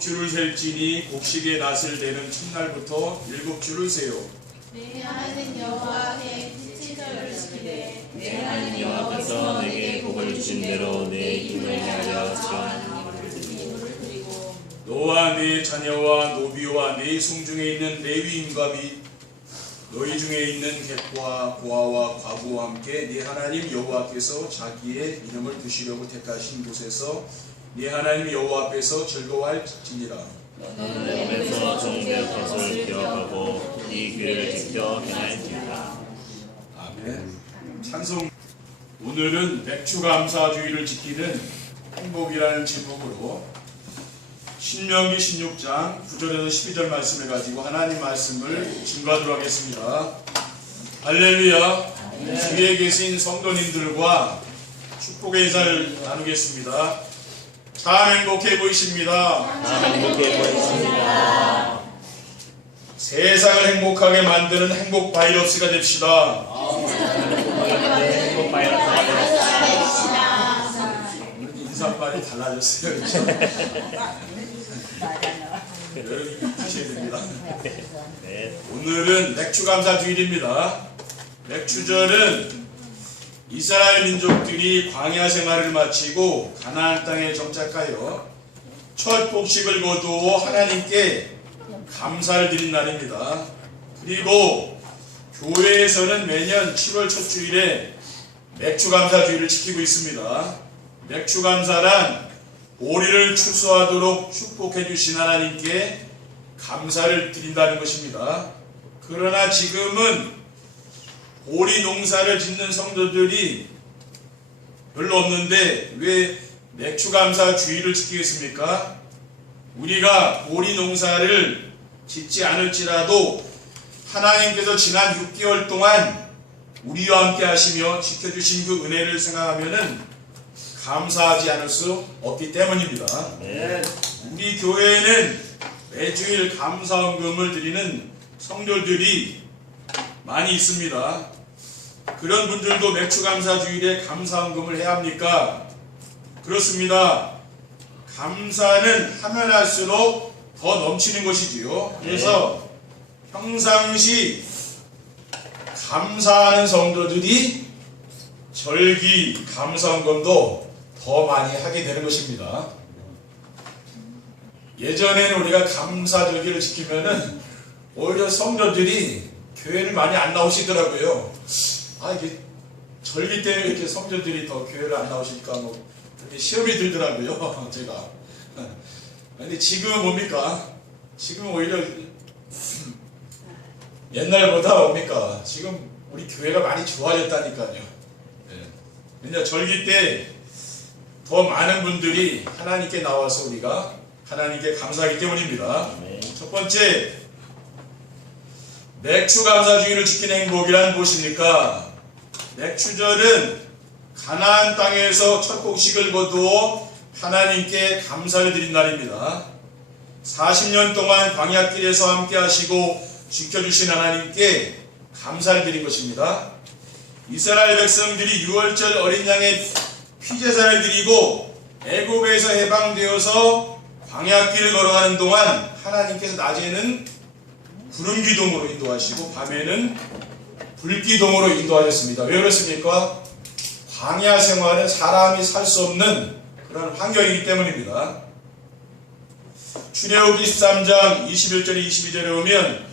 줄을 셀지니 곡식의 낫을 내는 첫날부터 7줄을 세요. 내 하나님 여호와께 지체절을 지키되 내 하나님 여호와께서 내게 복을 주신 대로 내 힘을 내하여 지원하는 예물을 드리고 너와 네 자녀와 노비와 네 성중에 있는 레위인과 및 너희 중에 있는 객과 고아와 과부와 함께 네 하나님 여호와께서 자기의 이름을 두시려고 택하신 곳에서 네 하나님 여호와 앞에서 즐거워할지니라. 너는 내 몸에서 종된 것을 기억하고 이 규례를 지켜 행할지니라. 아멘. 찬송. 오늘은 맥주감사주의를 지키는 행복이라는 제목으로 신명기 16장 9절에서 12절 말씀을 가지고 하나님 말씀을 증거하도록 하겠습니다. 할렐루야. 주위에 계신 성도님들과 축복의 인사를 나누겠습니다. 참 행복해 보이십니다. 참 행복해 보이십니다. 세상을 행복하게 만드는 행복 바이러스가 됩시다. 행복 바이러스가 오늘 인사말이 달라졌어요. 여러분 하셔야 됩니다. 네. 오늘은 맥주감사주일입니다. 맥주절은 이스라엘 민족들이 광야 생활을 마치고 가나안 땅에 정착하여 첫 곡식을 거두어 하나님께 감사를 드린 날입니다. 그리고 교회에서는 매년 7월 첫 주일에 맥주감사주일을 지키고 있습니다. 맥주감사란 오리를 추수하도록 축복해 주신 하나님께 감사를 드린다는 것입니다. 그러나 지금은 오리 농사를 짓는 성도들이 별로 없는데 왜 맥주감사 주의를 지키겠습니까? 우리가 오리 농사를 짓지 않을지라도 하나님께서 지난 6개월 동안 우리와 함께 하시며 지켜주신 그 은혜를 생각하면은 감사하지 않을 수 없기 때문입니다. 네. 우리 교회에는 매주일 감사헌금을 드리는 성도들이 많이 있습니다. 그런 분들도 맥주감사주일에 감사헌금을 해야 합니까? 그렇습니다. 감사는 하면 할수록 더 넘치는 것이지요. 그래서 평상시 감사하는 성도들이 절기 감사헌금도 더 많이 하게 되는 것입니다. 예전에는 우리가 감사절기를 지키면은 오히려 성도들이 교회를 많이 안 나오시더라고요. 이게 절기 때문에 이렇게 성도들이 더 교회를 안 나오실까 뭐 그렇게 시험이 들더라고요. 제가. 근데 지금은 뭡니까? 지금 오히려 옛날보다 뭡니까? 지금 우리 교회가 많이 좋아졌다니까요. 왜냐 절기 때 더 많은 분들이 하나님께 나와서 우리가 하나님께 감사하기 때문입니다. 첫 번째, 맥주감사주의를 지키는 행복이란 무엇입니까? 맥주절은 가나안 땅에서 첫 곡식을 거두어 하나님께 감사를 드린 날입니다. 40년 동안 광야길에서 함께 하시고 지켜주신 하나님께 감사를 드린 것입니다. 이스라엘 백성들이 6월절 어린 양의 피제사를 드리고 애굽에서 해방되어서 광야길을 걸어가는 동안 하나님께서 낮에는 구름기둥으로 인도하시고 밤에는 불기둥으로 인도하셨습니다. 왜 그렇습니까? 광야 생활은 사람이 살 수 없는 그런 환경이기 때문입니다. 출애굽기 13장 21절에 22절에 보면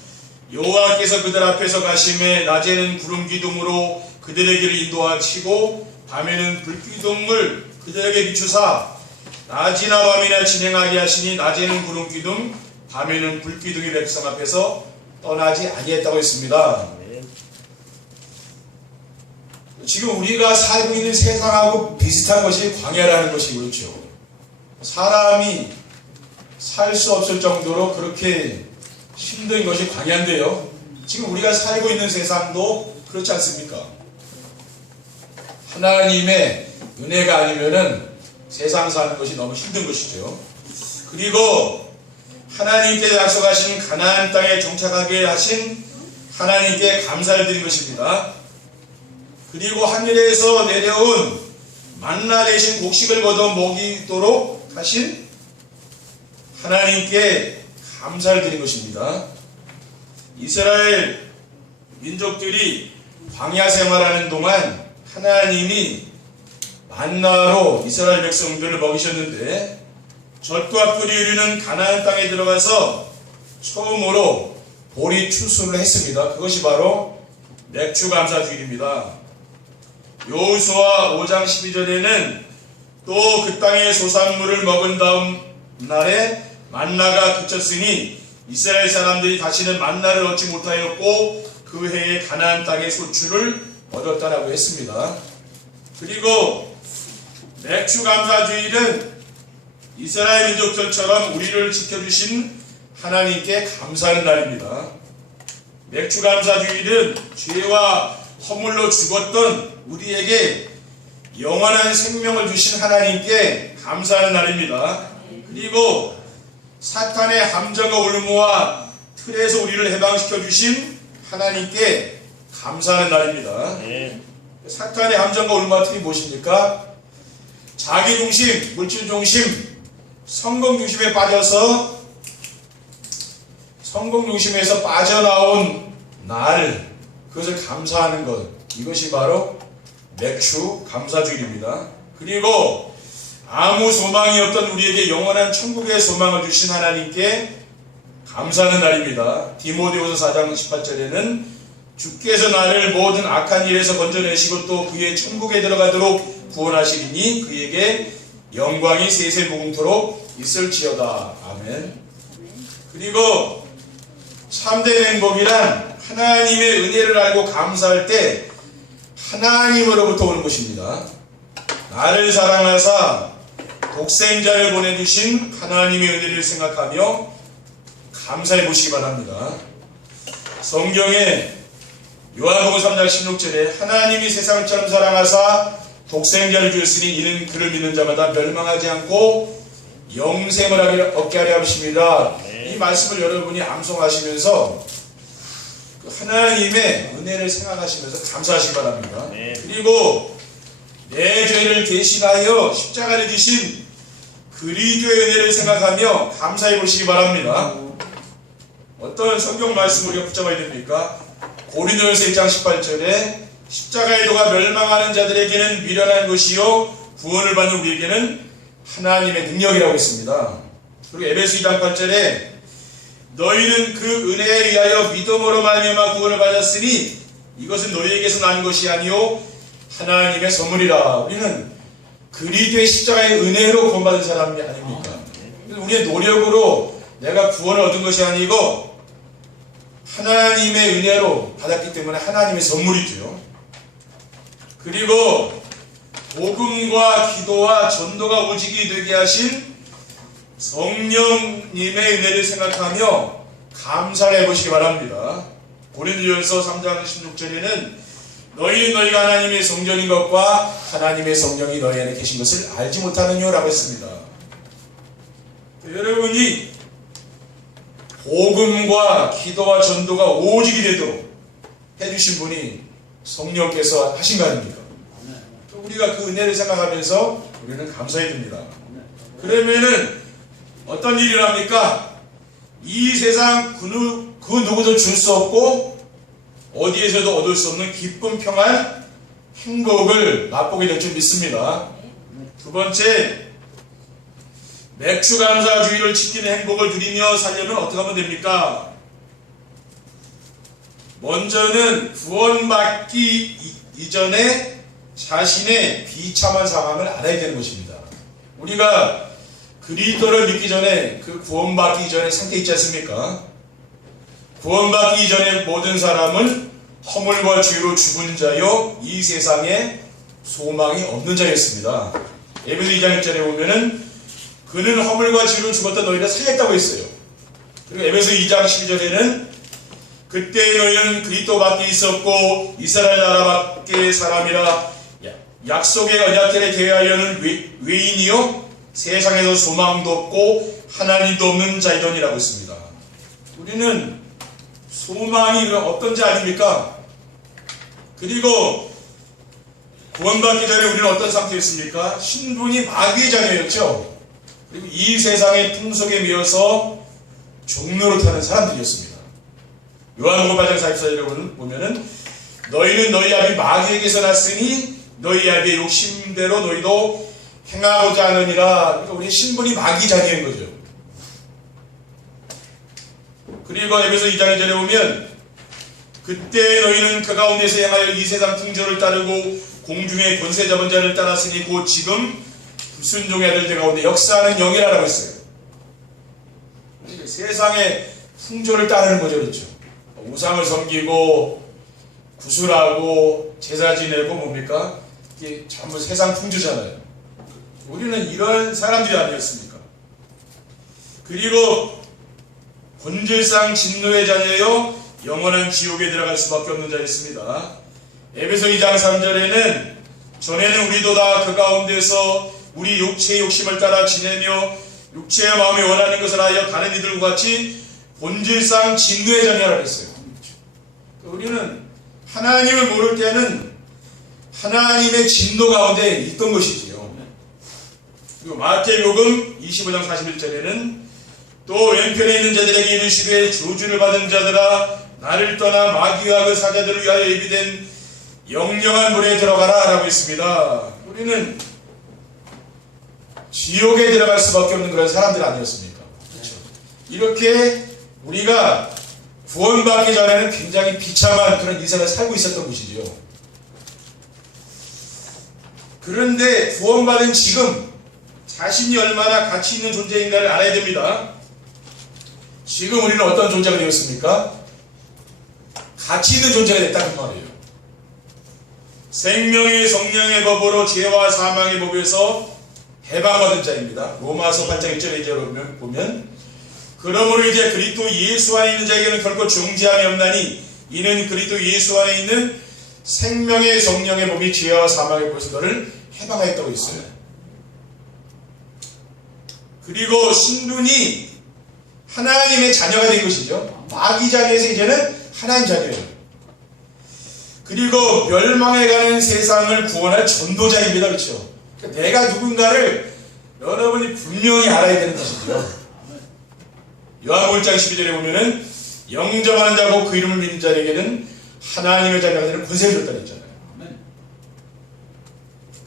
여호와께서 그들 앞에서 가심에 낮에는 구름기둥으로 그들의 길을 인도하시고 밤에는 불기둥을 그들에게 비추사 낮이나 밤이나 진행하게 하시니 낮에는 구름기둥 밤에는 불기둥이 백성 앞에서 떠나지 아니했다고 했습니다. 지금 우리가 살고 있는 세상하고 비슷한 것이 광야라는 것이 그렇죠. 사람이 살 수 없을 정도로 그렇게 힘든 것이 광야인데요. 지금 우리가 살고 있는 세상도 그렇지 않습니까? 하나님의 은혜가 아니면은 세상 사는 것이 너무 힘든 것이죠. 그리고 하나님께 약속하신 가나안 땅에 정착하게 하신 하나님께 감사를 드린 것입니다. 그리고 하늘에서 내려온 만나 대신 곡식을 거둬 먹이도록 하신 하나님께 감사를 드린 것입니다. 이스라엘 민족들이 광야 생활하는 동안 하나님이 만나로 이스라엘 백성들을 먹이셨는데 젖과 꿀이 흐르는 가나안 땅에 들어가서 처음으로 보리 추수를 했습니다. 그것이 바로 맥주 감사 주일입니다. 여호수아 5장 12절에는 또 그 땅의 소산물을 먹은 다음 날에 만나가 그쳤으니 이스라엘 사람들이 다시는 만나를 얻지 못하였고 그 해에 가나안 땅의 소출을 얻었다라고 했습니다. 그리고 맥주 감사 주일은 이스라엘 민족들처럼 우리를 지켜주신 하나님께 감사하는 날입니다. 맥주 감사 주일은 죄와 허물로 죽었던 우리에게 영원한 생명을 주신 하나님께 감사하는 날입니다. 그리고 사탄의 함정과 올무와 틀에서 우리를 해방시켜 주신 하나님께 감사하는 날입니다. 사탄의 함정과 올무와 틀이 무엇입니까? 자기 중심, 물질 중심, 성공 중심에 빠져서 성공 중심에서 빠져나온 날, 그것을 감사하는 것, 이것이 바로 맥주 감사주일입니다. 그리고 아무 소망이 없던 우리에게 영원한 천국의 소망을 주신 하나님께 감사하는 날입니다. 디모데후서 4장 18절에는 주께서 나를 모든 악한 일에서 건져내시고 또 그의 천국에 들어가도록 구원하시리니 그에게 영광이 세세 무궁토록 있을지어다. 아멘. 그리고 참된 행복이란 하나님의 은혜를 알고 감사할 때 하나님으로부터 오는 것입니다. 나를 사랑하사 독생자를 보내주신 하나님의 은혜를 생각하며 감사해 보시기 바랍니다. 성경에 요한복음 3장 16절에 하나님이 세상을 처럼 사랑하사 독생자를 주었으니 이는 그를 믿는 자마다 멸망하지 않고 영생을 얻게 하려 하십니다. 이 말씀을 여러분이 암송하시면서 하나님의 은혜를 생각하시면서 감사하시기 바랍니다. 그리고 내 죄를 대신하여 십자가를 지신 그리스도의 은혜를 생각하며 감사해 보시기 바랍니다. 어떤 성경 말씀을 우리가 붙잡아야 됩니까? 고린도전서 1장 18절에 십자가의 도가 멸망하는 자들에게는 미련한 것이요 구원을 받는 우리에게는 하나님의 능력이라고 했습니다. 그리고 에베소 2장 8절에 너희는 그 은혜에 의하여 믿음으로 말미암아 구원을 받았으니 이것은 너희에게서 난 것이 아니요 하나님의 선물이라. 우리는 그리스도의 십자가의 은혜로 구원받은 사람이 아닙니까? 우리의 노력으로 내가 구원을 얻은 것이 아니고 하나님의 은혜로 받았기 때문에 하나님의 선물이죠. 그리고 복음과 기도와 전도가 오직이 되게 하신 성령님의 은혜를 생각하며 감사를 해보시기 바랍니다. 고린도전서 3장 16절에는 너희는 너희가 하나님의 성전인 것과 하나님의 성령이 너희 안에 계신 것을 알지 못하느뇨 라고 했습니다. 여러분이 복음과 기도와 전도가 오직이 되도록 해주신 분이 성령께서 하신 거 아닙니까? 우리가 그 은혜를 생각하면서 우리는 감사해야 됩니다. 그러면은 어떤 일이 일어납니까? 이 세상 그 누구도 줄 수 없고 어디에서도 얻을 수 없는 기쁨, 평안, 행복을 맛보게 될 줄 믿습니다. 두 번째, 맥주 감사 주의를 지키는 행복을 누리며 살려면 어떻게 하면 됩니까? 먼저는 구원받기 이전에 자신의 비참한 상황을 알아야 되는 것입니다. 우리가 그리스도를 믿기 전에 그 구원받기 전에 상태 있지 않습니까? 구원받기 전에 모든 사람은 허물과 죄로 죽은 자요 이 세상에 소망이 없는 자였습니다. 에베소 2장 1절에 보면은 그는 허물과 죄로 죽었던 너희를 살렸다고 했어요. 그리고 에베소 2장 12절에는 그때 너희는 그리스도 밖에 있었고 이스라엘 나라 밖의 사람이라 약속의 언약궤에 대하여는 외인이요 세상에서 소망도 없고 하나님도 없는 자이더니라고 했습니다. 우리는 소망이 어떤 자 아닙니까? 그리고 구원받기 전에 우리는 어떤 상태였습니까? 신분이 마귀의 자녀였죠. 그리고 이 세상의 풍속에 미어서 종노릇하는 사람들이었습니다. 요한복음 8장 44절에 보면은 너희는 너희 아비 마귀에게서 났으니 너희 아비의 욕심대로 너희도 행하고자 하느니라. 그러니까 우리 신분이 마귀 자녀인 거죠. 그리고 에베소 2장 2절에 보면 그때 너희는 그 가운데서 행하여 이 세상 풍조를 따르고 공중의 권세 잡은 자를 따랐으니 곧 지금 불순종의 아들들 가운데 역사하는 영이라고 했어요. 세상의 풍조를 따르는 거죠. 그렇죠. 우상을 섬기고 구술하고 제사 지내고 뭡니까? 이게 전부 세상 풍조잖아요. 우리는 이런 사람들이 아니었습니까? 그리고 본질상 진노의 자녀요 영원한 지옥에 들어갈 수밖에 없는 자였습니다. 에베소 2장 3절에는 전에는 우리도 다 그 가운데서 우리 육체의 욕심을 따라 지내며 육체의 마음이 원하는 것을 하여 다른 이들과 같이 본질상 진노의 자녀라고 했어요. 우리는 하나님을 모를 때는 하나님의 진노 가운데 있던 것이지요. 그리고 마태복음 25장 41절에는 또 왼편에 있는 자들에게 이르시되 저주를 받은 자들아 나를 떠나 마귀와 그 사자들을 위하여 예비된 영영한 물에 들어가라 라고 했습니다. 우리는 지옥에 들어갈 수밖에 없는 그런 사람들 아니었습니까? 그렇죠. 이렇게 우리가 구원받기 전에는 굉장히 비참한 그런 인생을 살고 있었던 것이지요. 그런데 구원받은 지금 자신이 얼마나 가치 있는 존재인가를 알아야 됩니다. 지금 우리는 어떤 존재가 되었습니까? 가치 있는 존재가 됐다는 말이에요. 생명의 성령의 법으로 죄와 사망의 법에서 해방받은 자입니다. 로마서 8장 1절에 이제 보면 그러므로 이제 그리스도 예수 안에 있는 자에게는 결코 정죄함이 없나니 이는 그리스도 예수 안에 있는 생명의 성령의 법이 죄와 사망의 법에서 너를 해방하였다고 했어요. 그리고 신분이 하나님의 자녀가 된 것이죠. 마귀 자녀에서 이제는 하나님 자녀예요. 그리고 멸망해가는 세상을 구원할 전도자입니다. 그렇죠? 그러니까 내가 누군가를 여러분이 분명히 알아야 되는 것이죠. 요한복음 1장 12절에 보면은 영접하는 자고 그 이름을 믿는 자에게는 하나님의 자녀가 되는 권세를 줬다고 했잖아요.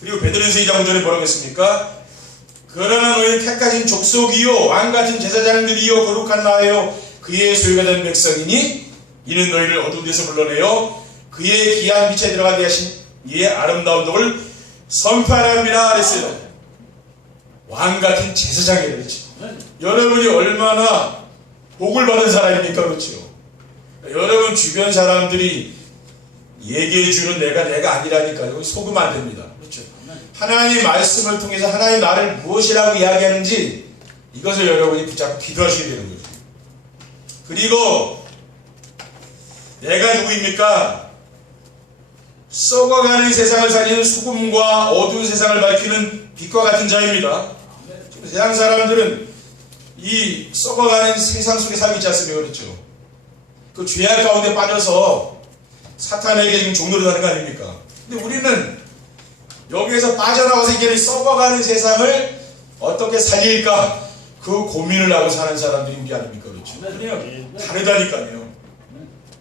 그리고 베드로전서 2장 5절에 뭐라고 했습니까? 그러나 너희는 택하신 족속이요 왕같은 제사장들이요 거룩한 나라요 그의 소유가 된 백성이니 이는 너희를 어두운 데서 불러내어 그의 귀한 빛에 들어가게 하신 이의 아름다운 덕을 선포하랍니다 그랬어요. 왕같은 제사장이라고 그렇죠. 여러분이 얼마나 복을 받은 사람입니까? 그렇죠. 여러분 주변 사람들이 얘기해주는 내가 아니라니까요. 속으면 안 됩니다. 그렇죠. 하나님 말씀을 통해서 하나님 나를 무엇이라고 이야기하는지 이것을 여러분이 붙잡고 기도하셔야 되는 거죠. 그리고 내가 누구입니까? 썩어가는 세상을 살리는 수금과 어두운 세상을 밝히는 빛과 같은 자입니다. 지금 세상 사람들은 이 썩어가는 세상 속에 살고 있지 않습니까? 그렇죠. 그 죄악 가운데 빠져서 사탄에게 지금 종노릇 하는 거 아닙니까? 근데 우리는 여기에서 빠져나와서 이제는 썩어가는 세상을 어떻게 살릴까 그 고민을 하고 사는 사람들이 우리 아닙니까? 그렇죠. 그냥 다르다니까요.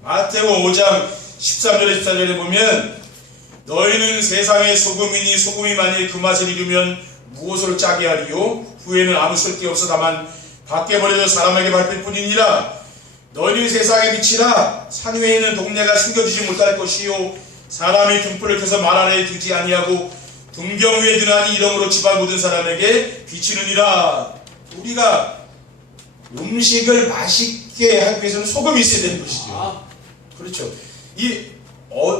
마태복음 5장 13절에 14절에 보면 너희는 세상의 소금이니 소금이 만일 그 맛을 잃으면 무엇으로 짜게 하리요? 후에는 아무 쓸데 없어 다만 밖에 버려져 사람에게 밟힐 뿐이니라. 너희는 세상의 빛이라. 산 위에 있는 동네가 숨겨지지 못할 것이요 사람이 등불을 켜서 말 아래에 두지 아니하고 등경 위에 드나니 이러므로 집안 모든 사람에게 비치느니라. 우리가 음식을 맛있게 하기 위해서는 소금이 있어야 되는 것이죠. 그렇죠. 이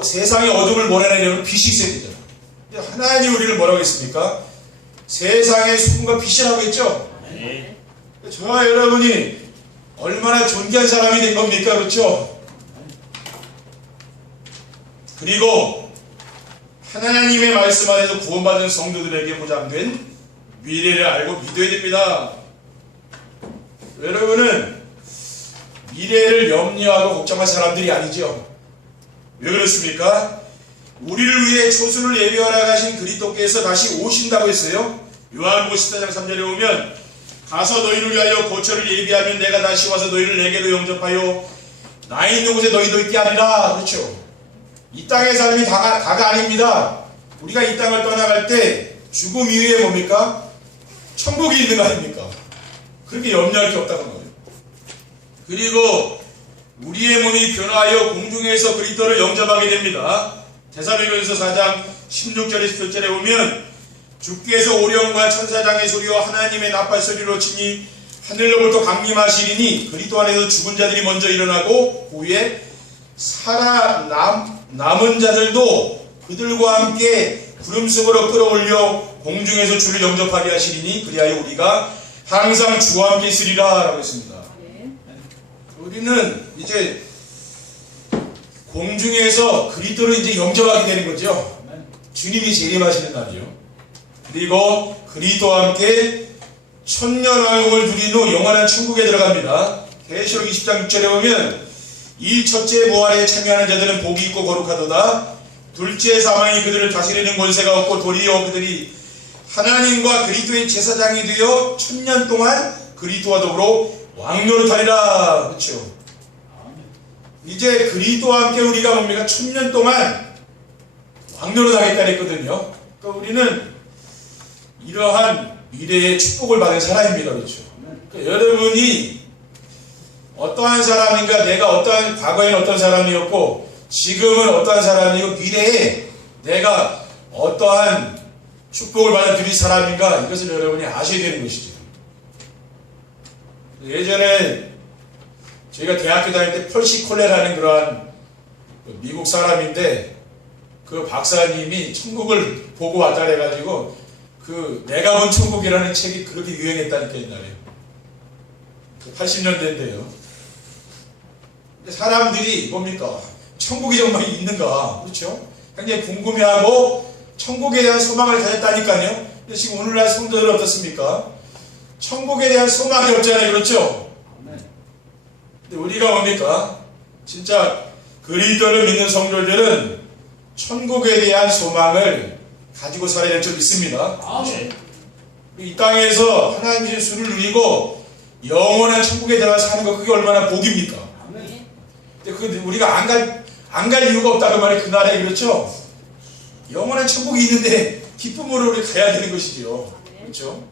세상의 어둠을 몰아내려면 빛이 있어야 되잖아요. 하나님 우리를 뭐라고 했습니까? 세상의 소금과 빛이라고 했죠. 네. 저와 여러분이 얼마나 존귀한 사람이 된 겁니까? 그렇죠? 그리고 하나님의 말씀 안에서 구원받은 성도들에게 보장된 미래를 알고 믿어야 됩니다. 여러분은 미래를 염려하고 걱정할 사람들이 아니죠. 왜 그렇습니까? 우리를 위해 초순을 예비하러 가신 그리스도께서 다시 오신다고 했어요. 요한복음 14장 3절에 보면 가서 너희를 위하여 고처를 예비하면 내가 다시 와서 너희를 내게로 영접하여 나 있는 곳에 너희도 있게 하리라. 그렇죠. 이 땅의 삶이 다가 아닙니다. 우리가 이 땅을 떠나갈 때 죽음 이후에 뭡니까? 천국이 있는 거 아닙니까? 그렇게 염려할 게 없다는 거예요. 그리고 우리의 몸이 변화하여 공중에서 그리스도를 영접하게 됩니다. 데살로니가전서 4장 16절에 17절에 보면 주께서 오령과 천사장의 소리와 하나님의 나팔 소리로 치니 하늘로부터 강림하시리니 그리스도 안에서 죽은 자들이 먼저 일어나고 그 후에 남은 자들도 그들과 함께 구름 속으로 끌어올려 공중에서 주를 영접하게 하시리니 그리하여 우리가 항상 주와 함께 있으리라 라고 했습니다. 우리는 이제 공중에서 그리스도를 이제 영접하게 되는 거죠. 주님이 재림하시는 날이요. 그리고 그리스도와 함께 천년왕국을 누린 후 영원한 천국에 들어갑니다. 계시록 20장 6절에 보면 이 첫째 부활에 참여하는 자들은 복이 있고 거룩하도다. 둘째 사망이 그들을 다스리는 권세가 없고 도리어 그들이 하나님과 그리스도의 제사장이 되어 천년 동안 그리스도와 더불어 왕노릇하리라. 그렇죠. 이제 그리스도와 함께 우리가 뭡니까? 천년 동안 왕노릇하겠다 했거든요. 그러니까 우리는 이러한 미래의 축복을 받은 사람입니다. 그렇죠. 그러니까 여러분이 어떠한 사람인가, 내가 어떠한 과거에는 어떤 사람이었고 지금은 어떠한 사람이고 미래에 내가 어떠한 축복을 받아 드릴 사람인가, 이것을 여러분이 아셔야 되는 것이죠. 예전에 저희가 대학교 다닐 때 펄시 콜레라는 그러한 미국 사람인데 그 박사님이 천국을 보고 왔다 해가지고 그 내가 본 천국이라는 책이 그렇게 유행했다니까 옛날에. 80년대인데요. 사람들이 뭡니까? 천국이 정말 있는가? 그렇죠? 굉장히 궁금해하고 천국에 대한 소망을 가졌다니까요. 근데 지금 오늘날 성도들 어떻습니까? 천국에 대한 소망이 없잖아요. 그렇죠? 근데 우리가 뭡니까? 진짜 그리스도를 믿는 성도들은 천국에 대한 소망을 가지고 살아야 될 줄 믿습니다. 이 땅에서 하나님 주신 수를 누리고 영원한 천국에 들어가 사는 거, 그게 얼마나 복입니까? 근데 그 우리가 안 갈 이유가 없다 그 말이 그 나라에. 그렇죠? 영원한 천국이 있는데 기쁨으로 우리 가야 되는 것이지요. 그렇죠?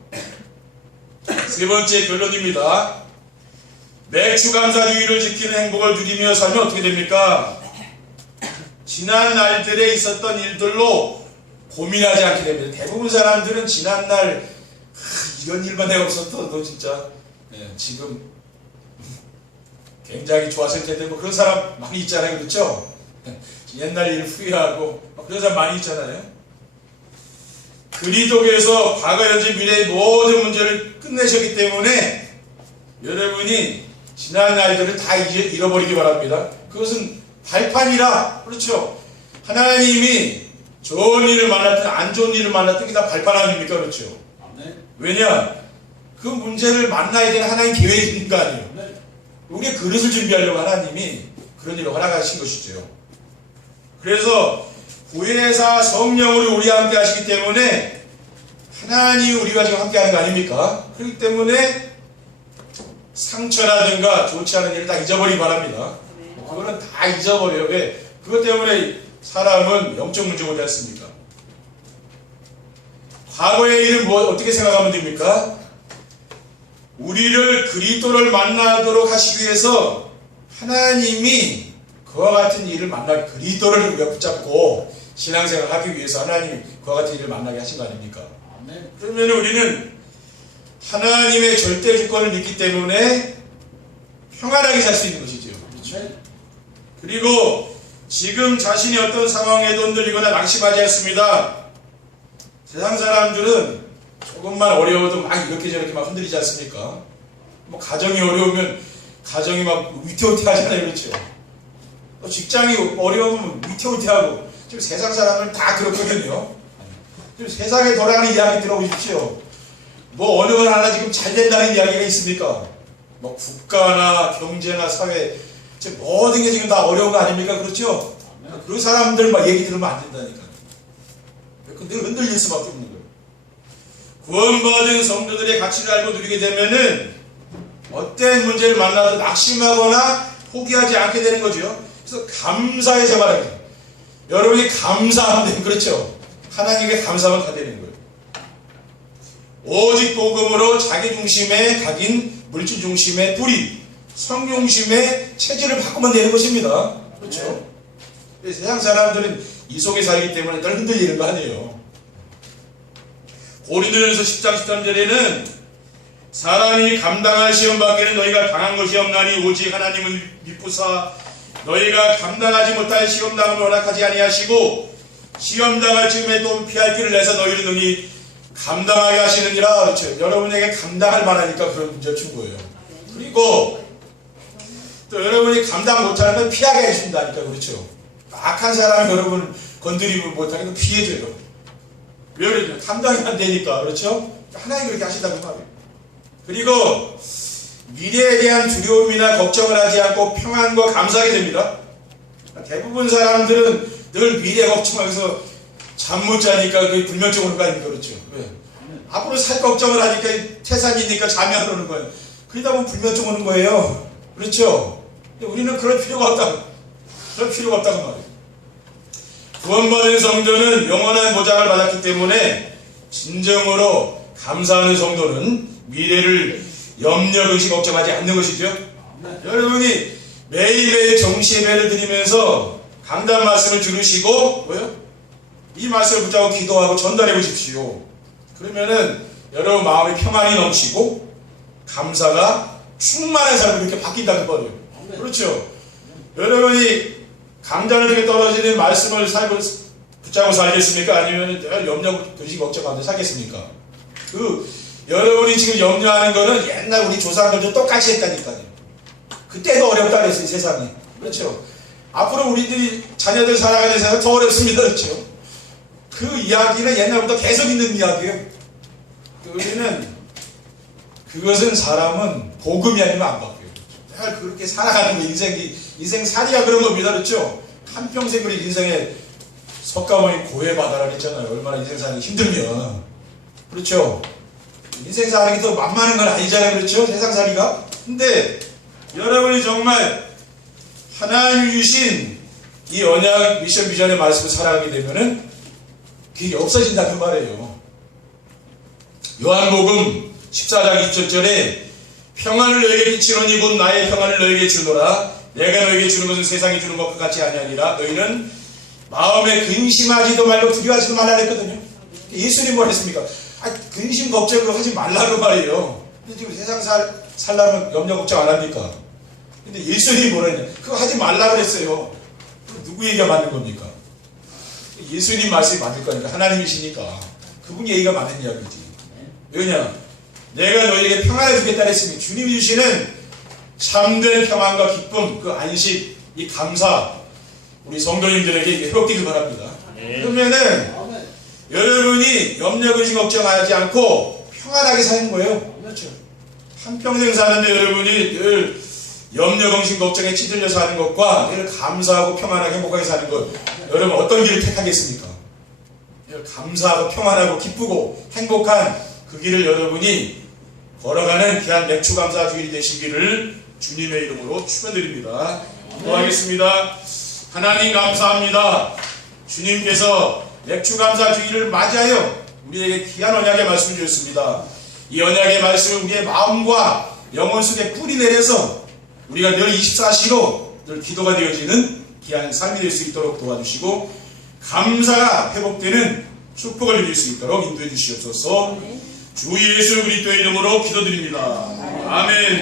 세 번째 결론입니다. 매주 감사주의를 지키는 행복을 누리며 살면 어떻게 됩니까? 지난 날들에 있었던 일들로 고민하지 않게 됩니다. 대부분 사람들은 지난날 이런 일만 내가 없었어도 진짜 지금 굉장히 좋았을 텐데 뭐 그런 사람 많이 있잖아요. 그렇죠? 옛날 일 후회하고 그런 사람 많이 있잖아요. 그리스도께서 과거, 현재, 미래의 모든 문제를 끝내셨기 때문에 여러분이 지난 날들을 다 잃어버리기 바랍니다. 그것은 발판이라. 그렇죠? 하나님이 좋은 일을 만났든 안 좋은 일을 만났든 그게 다 발판 아닙니까? 그렇죠? 왜냐? 그 문제를 만나야 되는 하나님 계획이 있는 거 아니에요. 우리의 그릇을 준비하려고 하나님이 그런 일을 허락하신 것이죠. 그래서 구회사 성령으로 우리와 함께 하시기 때문에 하나님이 우리가 지금 함께 하는 거 아닙니까? 그렇기 때문에 상처라든가 좋지 않은 일을 다 잊어버리기 바랍니다. 그거는 다 잊어버려요. 왜? 그것 때문에 사람은 영적 문제가 되지 않습니까? 과거의 일은 어떻게 생각하면 됩니까? 우리를 그리스도를 만나도록 하시기 위해서 하나님이 그와 같은 일을 만나게, 그리스도를 우리가 붙잡고 신앙생활을 하기 위해서 하나님이 그와 같은 일을 만나게 하신 거 아닙니까? 그러면 우리는 하나님의 절대 주권을 믿기 때문에 평안하게 살 수 있는 것이죠. 그리고 지금 자신이 어떤 상황에도 흔들리거나 낙심하지 않습니다. 세상 사람들은 조금만 어려워도 막 이렇게 저렇게 막 흔들리지 않습니까? 뭐 가정이 어려우면 가정이 막 위태위태하잖아요. 그렇죠? 또 직장이 어려우면 위태위태하고. 지금 세상 사람은 다 그렇거든요. 지금 세상에 돌아가는 이야기 들어보십시오. 뭐 어느 건 하나 지금 잘 된다는 이야기가 있습니까? 뭐 국가나 경제나 사회, 모든 게 지금 다 어려운 거 아닙니까? 그렇죠? 그 사람들 막 얘기 들으면 안 된다니까요. 근데 흔들릴 수밖에 없는 거예요. 구원받은 성도들의 가치를 알고 누리게 되면은 어떤 문제를 만나도 낙심하거나 포기하지 않게 되는 거죠. 그래서 감사의 생활을 해요. 여러분이 감사하면 되는, 그렇죠? 하나님께 감사하면 다 되는 거예요. 오직 복음으로 자기 중심의 각인, 물질 중심의 뿌리, 성경 중심의 체질을 바꾸면 되는 것입니다. 그렇죠? 세상 사람들은 이 속에 살기 때문에 늘 흔들리는 거 아니에요. 고린도전서 10장 13절에는 사람이 감당할 시험 밖에는 너희가 당한 것이 없나니 오직 하나님은 믿고사 너희가 감당하지 못할 시험당을 허락하지 아니하시고 시험당할 즈음에 또 피할 길을 내서 너희를 능히 감당하게 하시느니라. 그렇죠? 여러분에게 감당할 만하니까 그런 문제를 준 거예요. 그리고 또 여러분이 감당 못하는 건 피하게 해준다니까. 그렇죠? 악한 사람이 여러분 건드리고 못하게 피해줘요. 왜 그러죠? 감당이 안 되니까. 그렇죠? 하나님 그렇게 하신다고 말이에요. 그리고 미래에 대한 두려움이나 걱정을 하지 않고 평안과 감사하게 됩니다. 대부분 사람들은 늘 미래 걱정하면서 잠 못 자니까 그 불면증 오는 거 아닙니까? 그렇죠? 왜? 앞으로 살 걱정을 하니까 태산이니까 잠이 안 오는 거예요. 그러다 보면 불면증 오는 거예요. 그렇죠? 근데 우리는 그럴 필요가 없다. 그럴 필요가 없다고 말이에요. 구원받은 성도는 영원한 보장을 받았기 때문에 진정으로 감사하는 성도는 미래를 염려, 의식, 걱정하지 않는 것이죠. 여러분이 매일매일 정시예배를 드리면서 강단 말씀을 들으시고 뭐요? 이 말씀을 붙잡고 기도하고 전달해 보십시오. 그러면은 여러분 마음에 평안이 넘치고 감사가 충만한 사람이 이렇게 바뀐다는 거예요. 그렇죠? 여러분이 강단을 통해 떨어지는 말씀을 붙잡고 살겠습니까? 아니면 염려, 의식, 걱정하면서 살겠습니까? 여러분이 지금 염려하는 거는 옛날 우리 조상들도 똑같이 했다니까요. 그때도 어렵다 그랬어요, 세상이. 그렇죠? 앞으로 우리들이 자녀들 살아가는 세상 더 어렵습니다. 그렇죠? 그 이야기는 옛날부터 계속 있는 이야기예요. 그것은 사람은 복음이 아니면 안 바뀌어요. 늘 그렇게 살아가는 거, 인생살이야 그런 겁니다. 그렇죠? 한평생 우리 인생에 석가모니 고해받아라 그랬잖아요. 얼마나 인생 사는 게 힘들면. 그렇죠? 인생 사는 게 더 만만한 건 아니잖아요. 그렇죠? 세상 살이가. 근데 여러분이 정말 하나님이 주신 이 언약 미션 비전의 말씀을 살아가게 되면은 그게 없어진다는 말이에요. 요한복음 14장 20절에 평안을 너에게 끼치노니 곧 나의 평안을 너에게 주노라. 내가 너에게 주는 것은 세상이 주는 것과 같이 아니하니라. 너희는 마음에 근심하지도 말고 두려워하지도 말라 그랬거든요. 예수님 뭘 했습니까? 근심 걱정을 하지 말라고 말이에요. 근데 지금 세상 살려면 염려 걱정 안 합니까? 근데 예수님이 뭐라 했냐? 그거 하지 말라고 그랬어요. 누구 얘기가 맞는 겁니까? 예수님 말씀이 맞을 거니까. 하나님이시니까. 그분 얘기가 맞는 이야기지. 왜냐? 내가 너희에게 평안을 주겠다 했으니 주님이 주시는 참된 평안과 기쁨, 그 안식, 이 감사 우리 성도님들에게 회복되길 바랍니다. 그러면은 여러분이 염려, 근심, 걱정하지 않고 평안하게 사는 거예요. 그렇죠? 한평생 사는데 여러분이 늘 염려, 근심, 걱정에 찌들려 사는 것과 늘 감사하고 평안하게 행복하게 사는 것, 여러분 어떤 길을 택하겠습니까? 늘 감사하고 평안하고 기쁘고 행복한 그 길을 여러분이 걸어가는 귀한 맥주감사 주일이 되시기를 주님의 이름으로 축원드립니다. 기도하겠습니다. 하나님 감사합니다. 주님께서 맥주감사 주일을 맞이하여 우리에게 귀한 언약의 말씀을 주셨습니다. 이 언약의 말씀을 우리의 마음과 영혼 속에 뿌리 내려서 우리가 늘 24시로 늘 기도가 되어지는 귀한 삶이 될 수 있도록 도와주시고 감사가 회복되는 축복을 누릴 수 있도록 인도해 주시옵소서. 주 예수 그리스도의 이름으로 기도드립니다. 아멘.